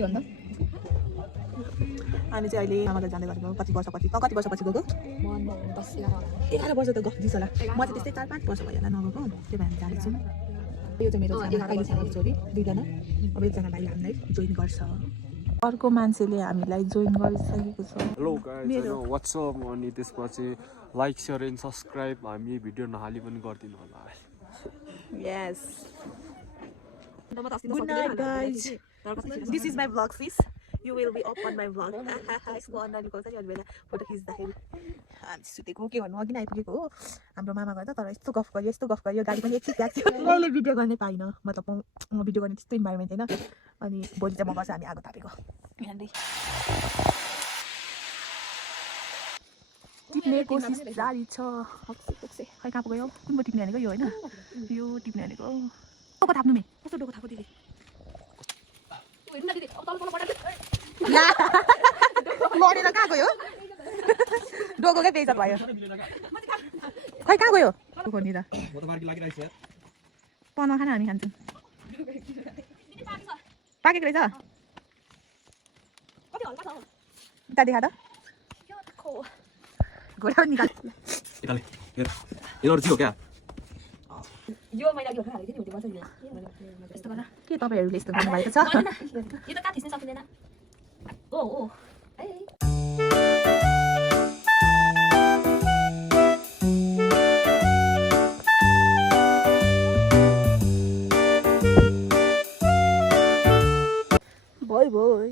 High भन्दा हामी चाहिँ अहिले मामाले जाँदै गरेको कति वर्षपछि गएको 11 वर्ष त गफिस होला म चाहिँ त्यस्तै 4-5 वर्ष भयो होला नगएको त्यही भएर हामी जाँदैछौँ यो चाहिँ मेरो अहिले सानो छोरी दुईजना अब एकजना भाइ हामीलाई जोइन गर्छ अर्को मान्छेले हामीलाई जोइन गरिसकेको छ हेलो गाइज व्हाट्स अप अनि त्यसपछि लाइक शेयर एन्ड सब्स्क्राइब हामी भिडियो नहाली पनि गर्दिनु होला यस Good night guys. This is my vlog sis. You will be up on my vlog. यसको अन्नाले गर्छ नि अनि बेला फोटो खिच्दाखेरि हामी सुतेको के भन्नु अघि नै आइपुगेको हो हाम्रो मामा गर्दा तर यस्तो गफ गर्यो गाडी पनि एकछिन लाग्छ मैले भिडियो गर्ने पाइनँ मतलब म भिडियो गर्ने त्यस्तो इन्भाइरोमेन्ट हैन अनि भोलि चाहिँ म गर्छ हामी आगो तापेको यहाँले टिप्ने कोसिस जारी छ खै कहाँ पुग्यो कुन पो टिप्ने भनेको यो हैन यो टिप्ने भनेको डोको थाप्नु मे कस्तो डोको थाप्नु दिदी लडेर कहाँ गयो डोकोकै बेइज्जत भयो खै कहाँ गयो डोको नि त पनमा खाना हामी खान्छौँ पाकेको रहेछ उता देखा त घोडा निकाल यो मैले अघि हालेको थिएँ नि उति बन्छ यस्तो गर के तपाईहरुले यस्तो गर्नु भएको छ यो त काट थिच्न सकिदैन ओ बोय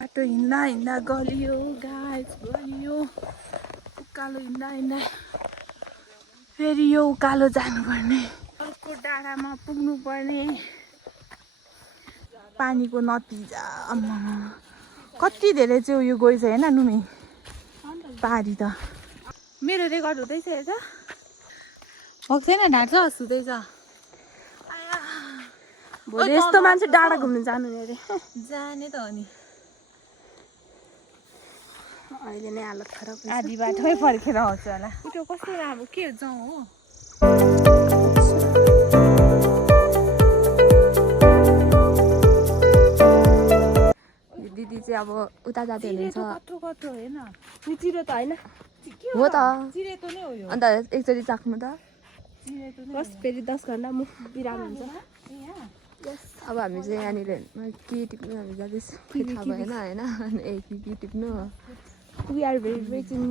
बाटो हिँड्दा गलियो गाइस गलियो उकालो हिँड्दा फेरि यो उकालो जानुपर्ने अर्को डाँडामा पुग्नुपर्ने पानीको नतिजा कति धेरै चाहिँ उयो गइछ हैन नुमी पारी त मेरो रेकर्ड हुँदैछ हेर्छ भएको छैन ढाँट्छ हुँदैछ भोलि यस्तो मान्छे डाँडा घुम्नु जानु अरे जाने त हो नि अहिले नै हालत खराब आधी बाटोमै फर्केर आउँछ होला त्यो कस्तो राम्रो के जाउँ हो दिदी चाहिँ अब उता जाँदै हुनुहुन्छ कत्रो हैन चिरो त हैन हो त चिरेतो नै हो यो अन्त एकचोटि चाख्नु त चिरेतो नै बस फेरि 10 घण्टा मुख बिराम हुन्छ अब हामी चाहिँ यहाँनिर के टिप्नु हामी जाँदैछौँ के थाहा भएन होइन के टिप्नु We are very rich in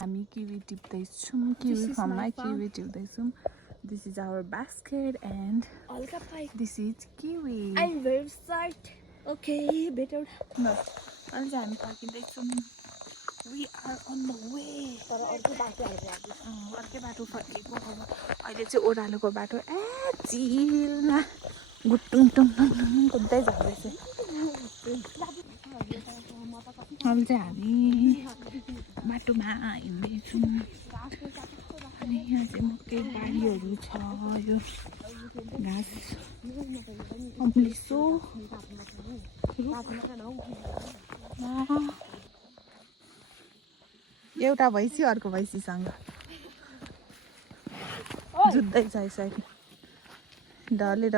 हामी किवी टिप्दैछौँ किवी फर्ममा kiwi टिप्दैछौँ This is our basket and this is kiwi. I'm very excited. Okay, better. No. अहिले चाहिँ हामी फर्किँदैछौँ We are on the way. तर अर्को बाटो अर्कै बाटो फर्केको अहिले चाहिँ ओह्रालोको बाटो चिलमा गुटुङ टुङ कुद्दै जाँदैछ अहिले चाहिँ हामी बाटोमा हिँड्दैछौँ अनि यहाँ चाहिँ मकै बारीहरू छ यो घाँस अम्लिसो एउटा भैँसी अर्को भैँसीसँग जुत्दै छ यसरी ढले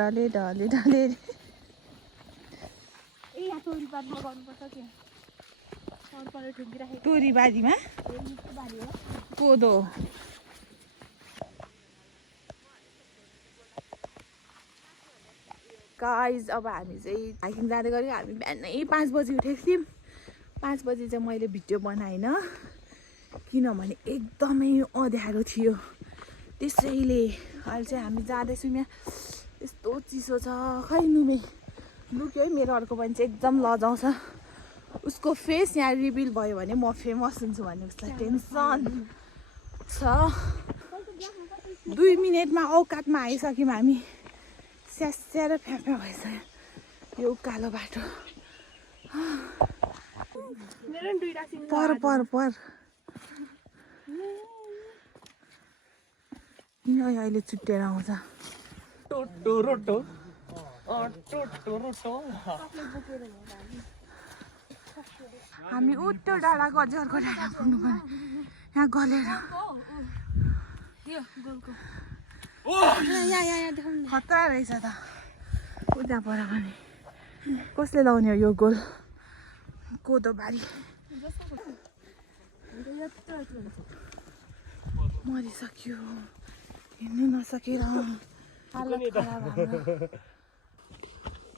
तोरी बारीमा कोदो गाइज अब हामी चाहिँ हाइकिङ जाँदै गऱ्यौँ हामी बिहानै 5 बजी उठेको थियौँ 5 बजी चाहिँ मैले भिडियो बनाएन किनभने एकदमै अँध्यारो थियो त्यसैले अहिले चाहिँ हामी जाँदैछौँ यहाँ यस्तो चिसो छ खै नुमे लुक्यो है मेरो अर्को बहिनी चाहिँ एकदम लजाउँछ उसको फेस यहाँ रिभिल भयो भने म फेमस हुन्छु भन्ने उसलाई टेन्सन छ 2 मिनेटमा औकातमा आइसक्यौँ हामी स्यास्या र फ्याफ्या भइसक्यो यो उकालो बाटो पर अहिले छुट्टिएर आउँछ हामी उल्टो डाँडाको अझै अर्को डाँडा पुग्नु पर्ने यहाँ गलेर खतरा रहेछ त उता पर भने कसले लाउने हो यो गोल कोदो बारी मरिसक्यो हिँड्नु नसकेर हालत खराब हाम्रो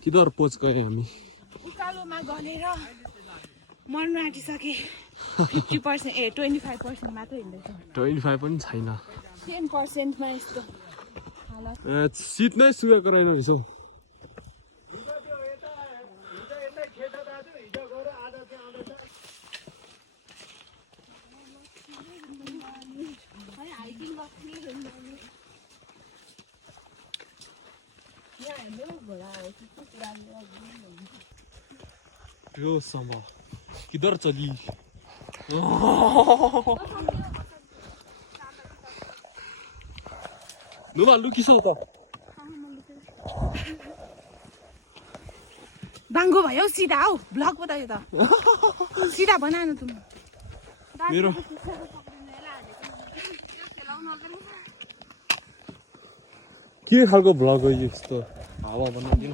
किधर पोच गए हामी उकालोमा गलेर मर्नु आँटिसके 50% 25% मात्र हिँड्दैछ 25 पनि छैन 10% मा यस्तो हालत सिट नै सुकेको रहेन रहेछ यो सम्भव किधर चली नुमा लुकिसौ त डाङ्गो भयो सिधा हौ ब्लग बतायो त सिधा बना न तुम मेरो के खालको भ्लग हो यस्तो हावा बनाउँदिन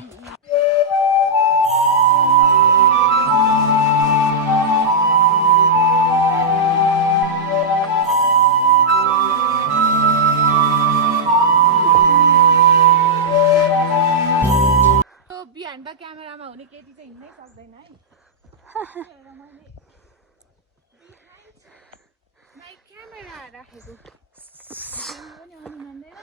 बिहान क्यामेरामा हुने केटी चाहिँ हिँड्नै सक्दैन है क्यामेरा राखेको पनि आउनु मान्दैन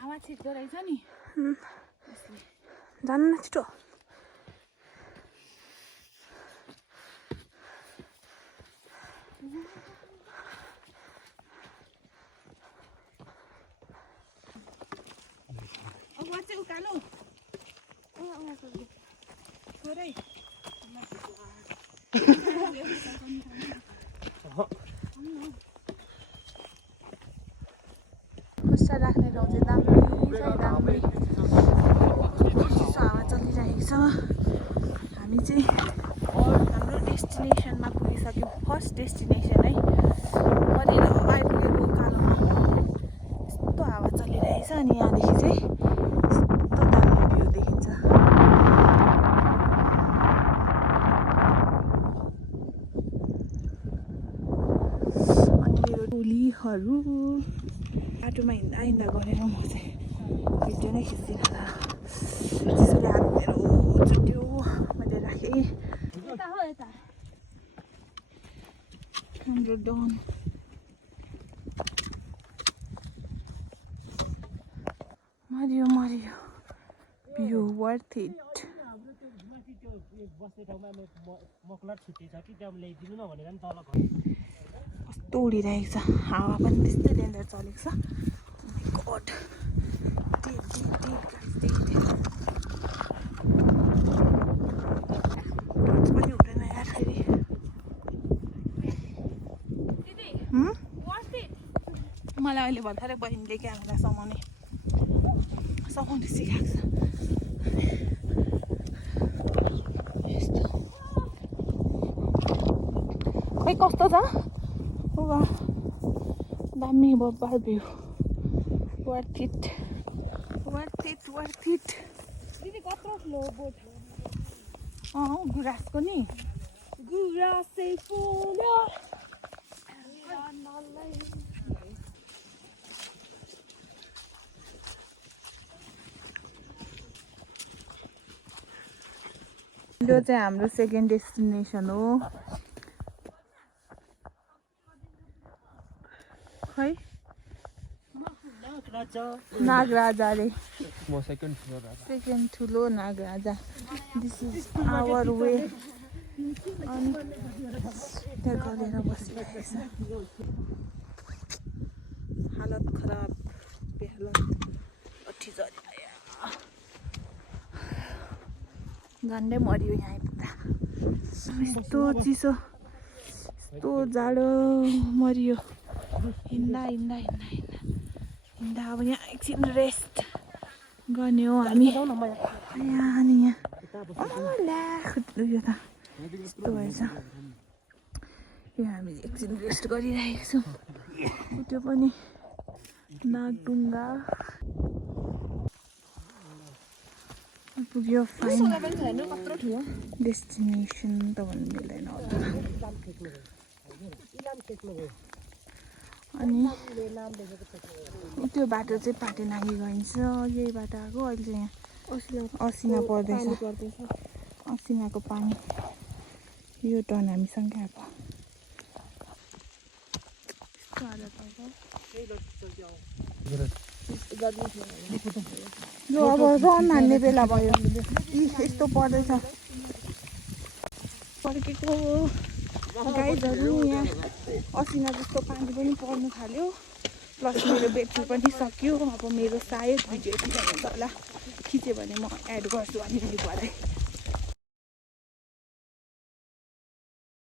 हावा छिट्दो रहेछ नि जान्न छिटो उकालो थोरै खुट्टा राख्ने ठाउँ चाहिँ दामी दामी हावा चलिरहेको छ हामी चाहिँ हाम्रो डेस्टिनेसनमा पुगिसक्यौँ फर्स्ट डेस्टिनेसन है मरिलो आइपुगेको उकालोमा यस्तो हावा चलिरहेछ अनि यहाँदेखि चाहिँ यस्तो दामी भ्यू देखिन्छ अनि मेरो टोलीहरू बाटोमा हिँड्दा हिँड्दा गरेर म चाहिँ भिडियो नै खिच्दिनँ होला त्यसैले हात मेरो चुट्यो मैले राखेँ हाम्रो डन मरियो मरियो भ्यू वर्थ इट कस्तो उडिरहेको छ हावा पनि त्यस्तै डेन्जर चलेको छ गड पनि हुँदैन यार फेरि मलाई अहिले भर्खरै बहिनीले क्यामेरा समाउने सिकाएको छ यस्तो खै कस्तो छ दामी बब्बाल भ्यू वर्थ इट दिदी कत्रो ठुलो बोट गुराँसको नि गुराँसै फुल्यो यो चाहिँ हाम्रो सेकेन्ड डेस्टिनेसन हो खै नागराजा रे म सेकेन्ड ठुलो नागराजा दिस इज आवर वे अनि त्यहाँ गलेर बसिरहेको छ हालत खराब बेहालत अठी झन्डै मरियो यहाँ आइपुग्दा यस्तो चिसो यस्तो जाडो मरियो हिँड्दा अब यहाँ एकछिन रेस्ट गर्ने हो हामी यहाँ ल्या उयो त यस्तो भएछ यो हामी एकछिन रेस्ट गरिरहेको छौँ त्यो पनि नागडुङ्गा पुग्यो फाइन डेस्टिनेसन त भन्नु मिल्दैन अनि त्यो बाटो चाहिँ पाटेनागी गइन्छ यही बाटो आएको अहिले चाहिँ यहाँ असिना पर्दैछ असिनाको पानी यो टर्न हामीसँगै आएको यो अब रन हान्ने बेला भयो यस्तो पर्दैछ फर्केको गाइजहरू यहाँ असिना जस्तो पानी पनि पर्नु थाल्यो प्लस मेरो ब्याट्री पनि सक्यो अब मेरो सायद भिडियो यति हुन्छ होला खिच्यो भने म एड गर्छु अलिअलि भरे